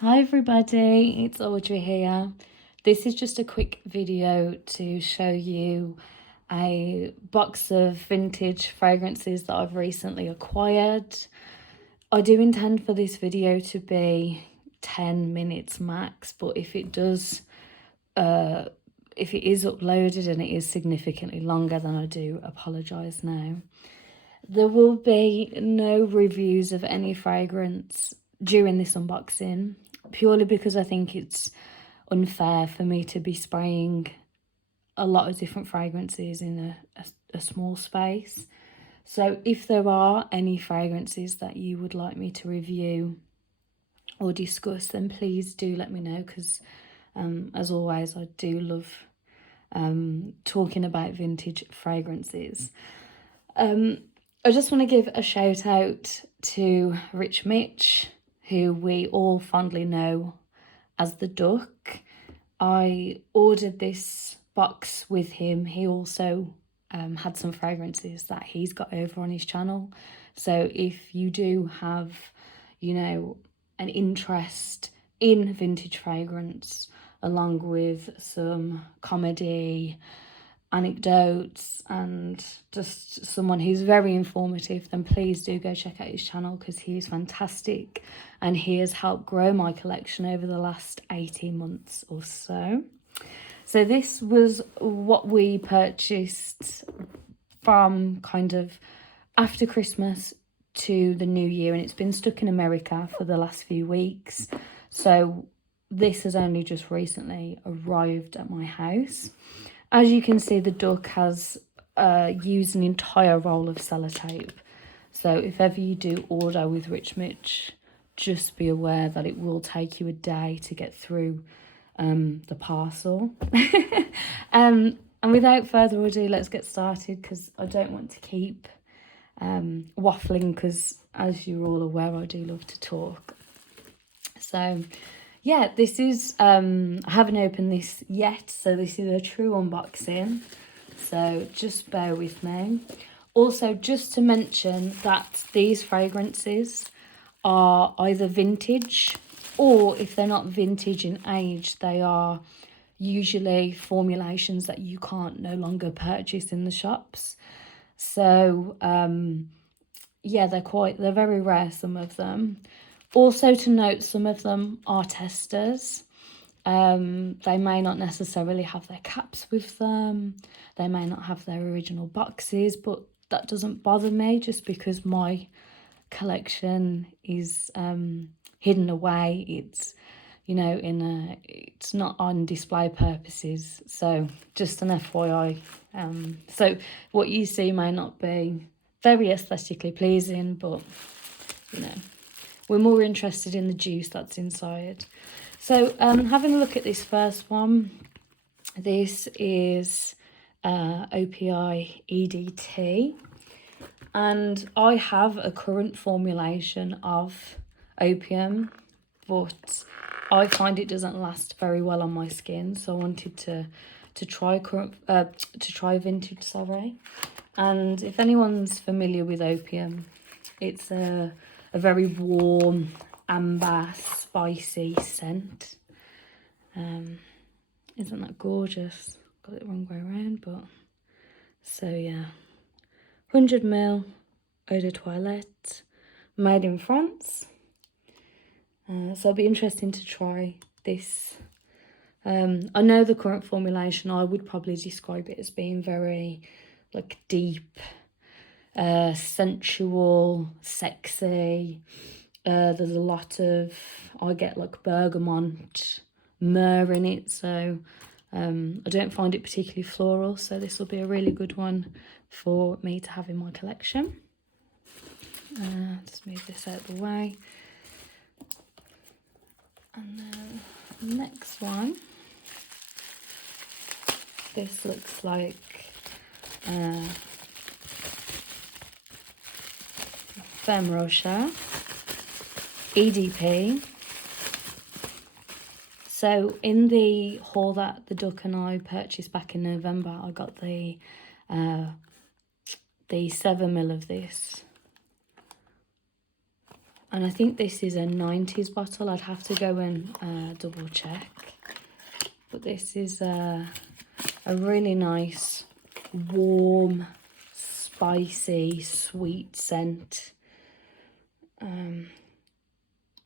Hi everybody, it's Audrey here. This is just a quick video to show you a box of vintage fragrances that I've recently acquired. I do intend for this video to be 10 minutes max, but if it is uploaded and it is significantly longer, then I do apologise now. There will be no reviews of any fragrance during this unboxing, purely because I think it's unfair for me to be spraying a lot of different fragrances in a small space. So if there are any fragrances that you would like me to review or discuss, then please do let me know, because as always, I do love talking about vintage fragrances. I just want to give a shout out to Rich Mitch, who we all fondly know as the Duck. I ordered this box with him. He also had some fragrances that he's got over on his channel. So if you do have, an interest in vintage fragrance, along with some comedy, anecdotes, and just someone who's very informative, then please do go check out his channel, because he's fantastic and he has helped grow my collection over the last 18 months or so. So this was what we purchased from kind of after Christmas to the new year, and it's been stuck in America for the last few weeks, so this has only just recently arrived at my house. As you can see, the Duck has used an entire roll of sellotape. So if ever you do order with Rich Mitch, just be aware that it will take you a day to get through the parcel. And without further ado, let's get started, because I don't want to keep waffling, because as you're all aware, I do love to talk. So yeah, this is, I haven't opened this yet, so this is a true unboxing, so just bear with me. Also, just to mention that these fragrances are either vintage, or if they're not vintage in age, they are usually formulations that you can't no longer purchase in the shops. So yeah, they're very rare, some of them. Also to note, some of them are testers. They may not necessarily have their caps with them. They may not have their original boxes, but that doesn't bother me, just because my collection is hidden away. It's, it's not on display purposes. So just an FYI. So what you see may not be very aesthetically pleasing, but, we're more interested in the juice that's inside. So having a look at this first one, this is Opi Edt, and I have a current formulation of opium, but I find it doesn't last very well on my skin, so I wanted to try vintage, sorry. And if anyone's familiar with opium, it's a very warm, amber, spicy scent. Isn't that gorgeous? Got it the wrong way around, but so yeah. 100ml Eau De Toilette, made in France. So it'll be interesting to try this. I know the current formulation, I would probably describe it as being very deep, sensual, sexy. There's a lot of, I get bergamot, myrrh in it, so I don't find it particularly floral, so this will be a really good one for me to have in my collection. Just move this out of the way. And then the next one, this looks like Femme Rocha EDP. So in the haul that the Duck and I purchased back in November, I got the 7ml of this. And I think this is a 90s bottle. I'd have to go and double check. But this is a really nice, warm, spicy, sweet scent.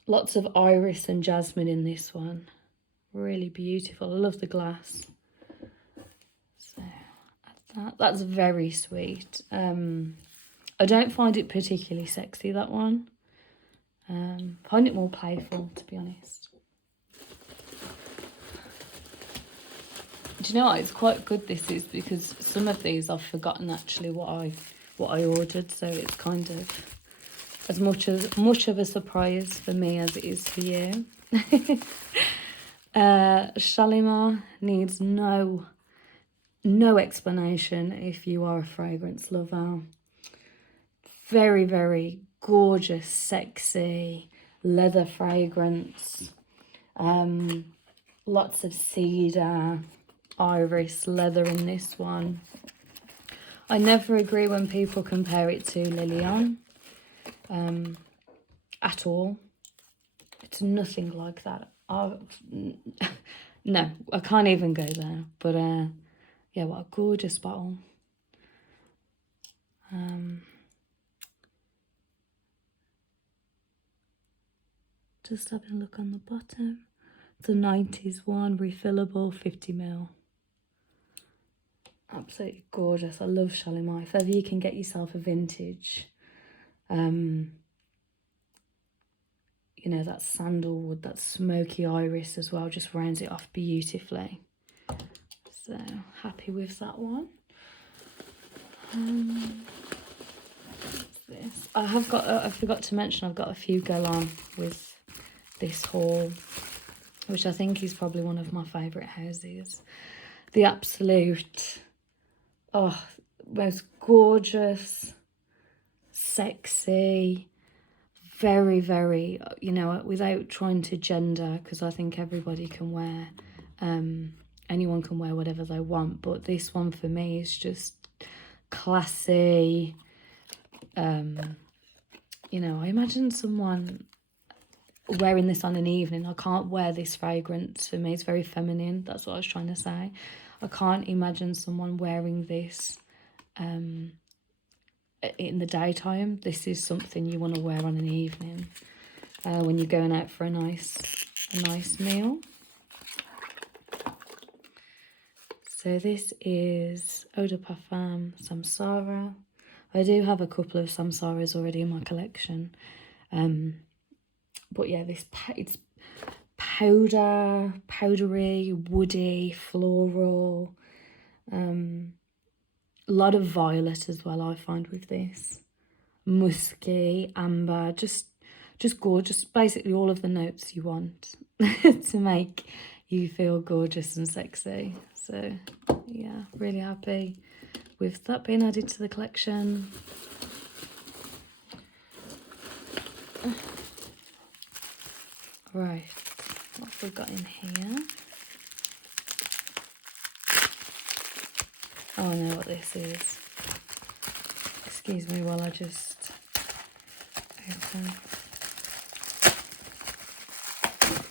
Lots of iris and jasmine in this one. Really beautiful. I love the glass. So that's very sweet. I don't find it particularly sexy, that one. Find it more playful, to be honest. Do you know what? It's quite good, this is, because some of these I've forgotten actually what I ordered, so it's kind of as much of a surprise for me as it is for you. Shalimar needs no explanation if you are a fragrance lover. Very, very gorgeous, sexy leather fragrance. Lots of cedar, iris, leather in this one. I never agree when people compare it to Lilian at all. It's nothing like that. No, I can't even go there. But yeah, what a gorgeous bottle. Just having a look on the bottom. It's a 90s one, refillable, 50ml. Absolutely gorgeous. I love Shalimar. If ever you can get yourself a vintage, you know, that sandalwood, that smoky iris as well, just rounds it off beautifully. So happy with that one. This I have got. I forgot to mention I've got a few go on with this haul, which I think is probably one of my favourite houses. The absolute, most gorgeous, sexy, very, very, you know, without trying to gender, because I think everybody can wear, anyone can wear whatever they want, but this one for me is just classy. You know, I imagine someone wearing this on an evening. I can't wear this fragrance. For me, it's very feminine. That's what I was trying to say. I can't imagine someone wearing this in the daytime. This is something you want to wear on an evening when you're going out for a nice meal. So this is Eau De Parfum Samsara. I do have a couple of Samsaras already in my collection. But yeah, it's powdery, woody, floral. A lot of violet as well, I find, with this. Musky, amber, just gorgeous. Basically all of the notes you want to make you feel gorgeous and sexy. So yeah, really happy with that being added to the collection. Right, what have we got in here? Oh, I know what this is. Excuse me while I just open.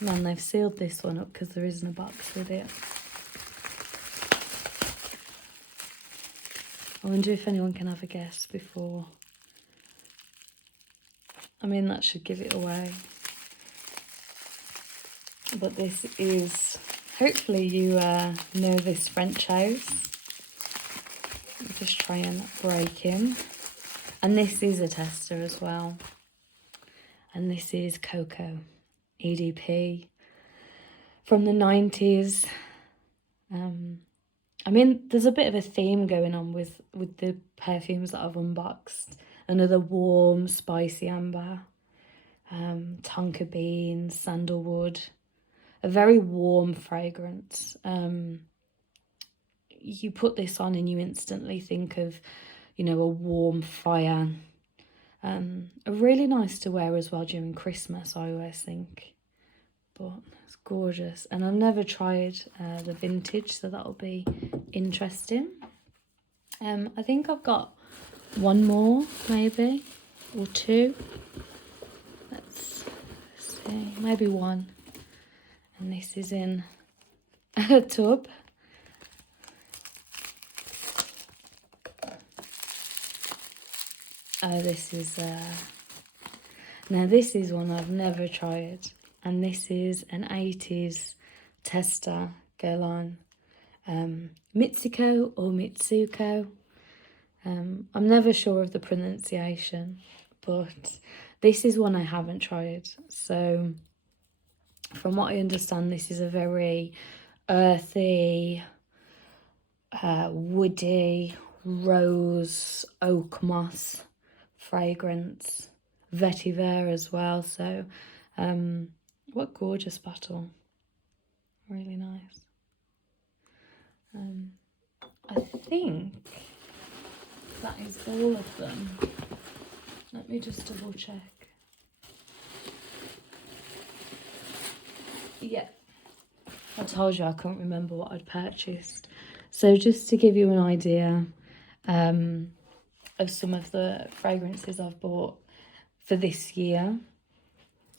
Man, they've sealed this one up because there isn't a box with it. I wonder if anyone can have a guess before. I mean, that should give it away. But this is, hopefully you know this French house. I'll just try and break him. And this is a tester as well. And this is Coco Edp from the 90s. I mean, there's a bit of a theme going on with the perfumes that I've unboxed. Another warm, spicy amber, tonka bean, sandalwood. A very warm fragrance. You put this on and you instantly think of, you know, a warm fire. Really nice to wear as well during Christmas, I always think. But it's gorgeous. And I've never tried the vintage, so that'll be interesting. I think I've got one more, maybe, or two. Let's two, maybe one. And this is in a tub. Oh, this is, now this is one I've never tried. And this is an 80s tester girl on. Mitsuko or Mitsuko. I'm never sure of the pronunciation, but this is one I haven't tried. So from what I understand, this is a very earthy, woody, rose, oak moss fragrance, vetiver as well. So what gorgeous bottle, really nice. I think that is all of them. Let me just double check. Yeah, I told you I couldn't remember what I'd purchased. So just to give you an idea of some of the fragrances I've bought for this year.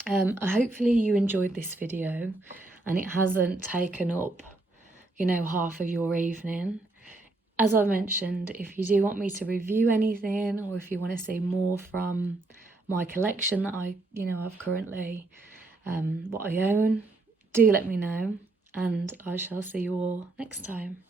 Hopefully you enjoyed this video and it hasn't taken up, you know, half of your evening. As I mentioned, if you do want me to review anything, or if you want to see more from my collection that I've currently, what I own, do let me know, and I shall see you all next time.